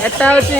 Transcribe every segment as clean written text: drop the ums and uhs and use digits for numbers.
একটা হচ্ছে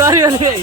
দাঁড়িয়ে নেই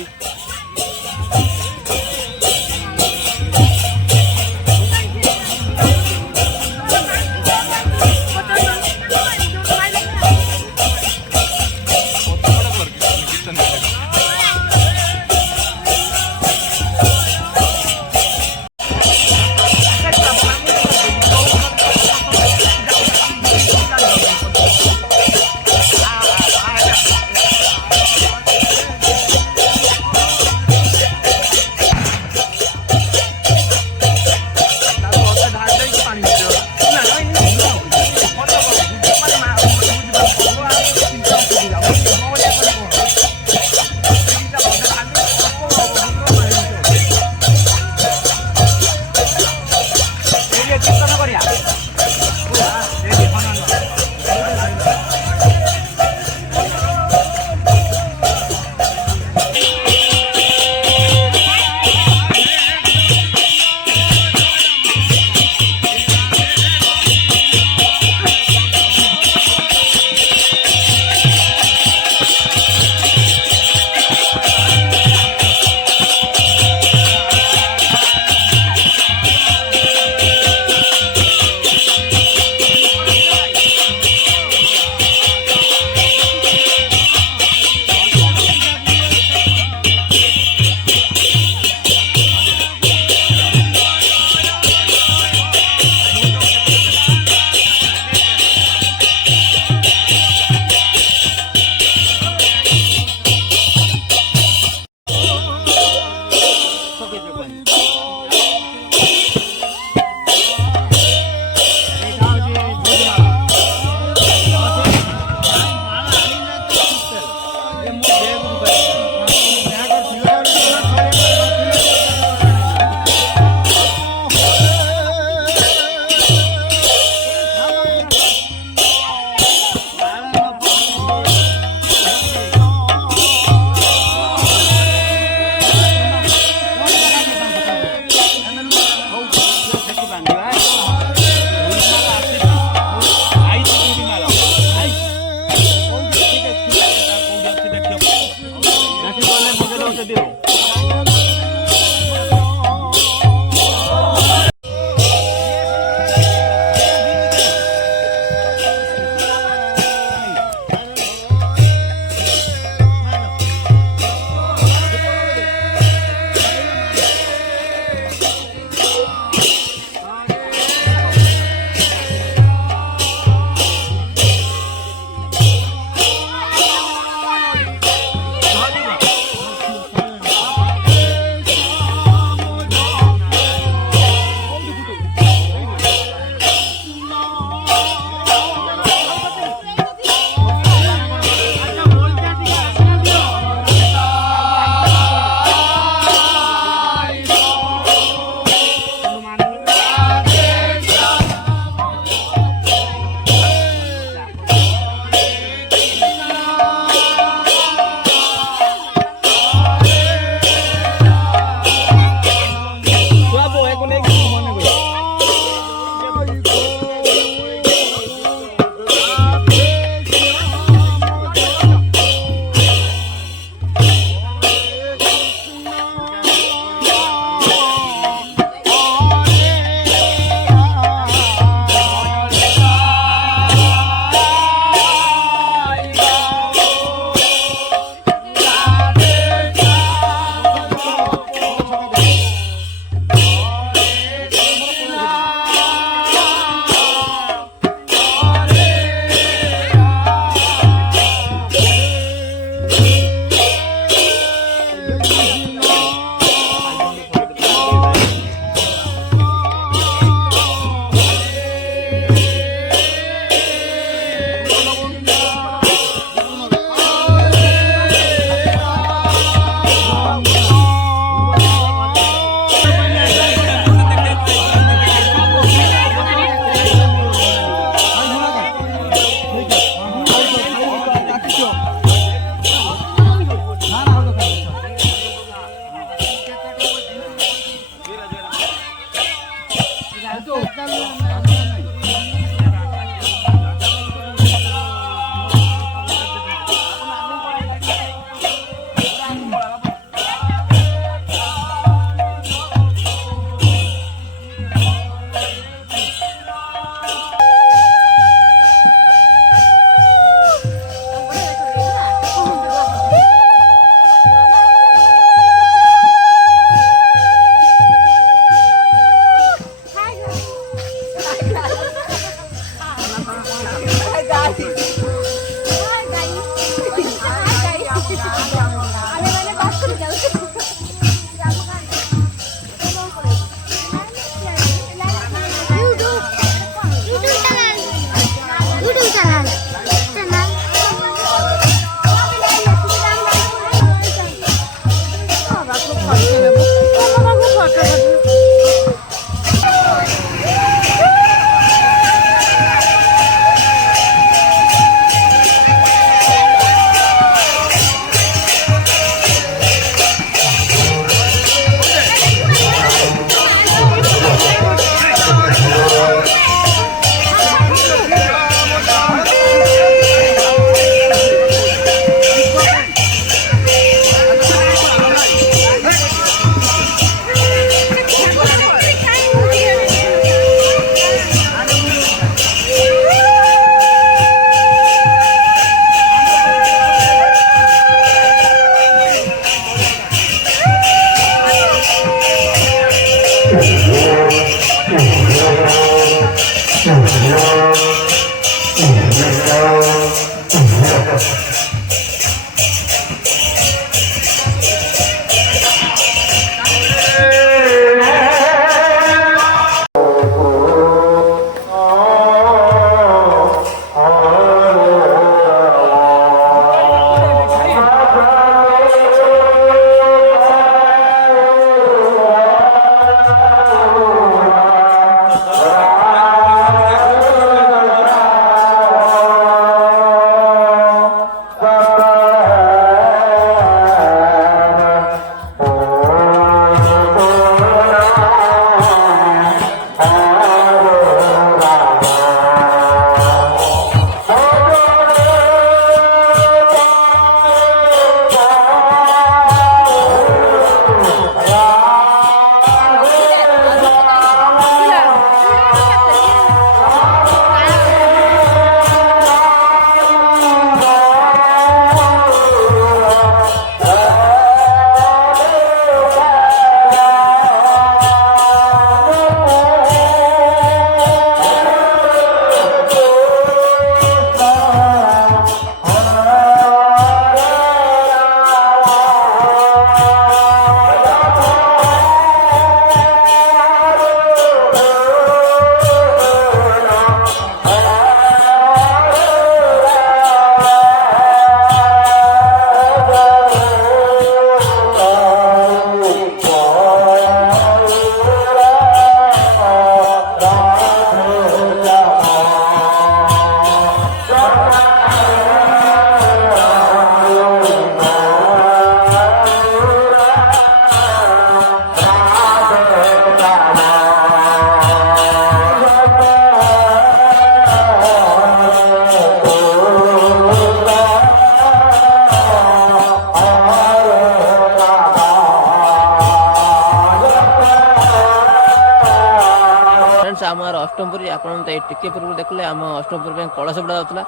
आम अष्टमपुरी आप टिके पूर्व देखले आम अष्टमपुरी कलश बुड़ा जाता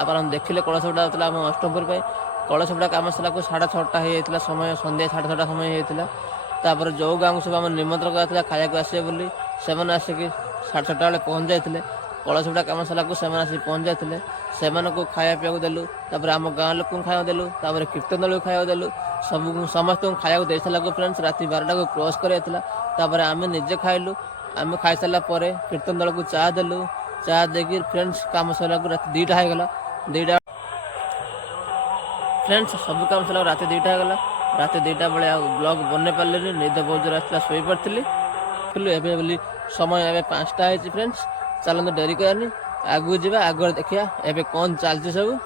आप देखिले कलश बुड़ा जाता आम अष्टमपुरी कलश बुड़ा कम सला 6:30 होता समय सन्ध्या 6:30 समय होता जो गाँव सब आम निमंत्रण कराया खाया आसे बोली से आसिक 6:30 बेले पहुँच जाते कलश बुड़ा कम सला आसिक पहुँच जाते से खाया पीवा देलु आम गाँव लोक खाया देलु कीर्तन दल खाया देलु सब समस्त खाया दे सारा फ्रेंड्स राति 12टा को क्रॉस कर आम निजे खाइलु आम खाई सारा कीर्तन दल को चाह देलु चाह देकी फ्रेंड्स काम सरला रात 2टा होगला 2टा फ्रेंड्स सब काम सरला रात 2टा होगला रात 2टा बेले ब्लॉग बन पारे निद बहुत जोर आसला शोई पड़ी एवं बोली समय एवं 5टा फ्रेंड्स चलते डेरी करनी आगू जा आगे देखिया एवं कौन चलती सब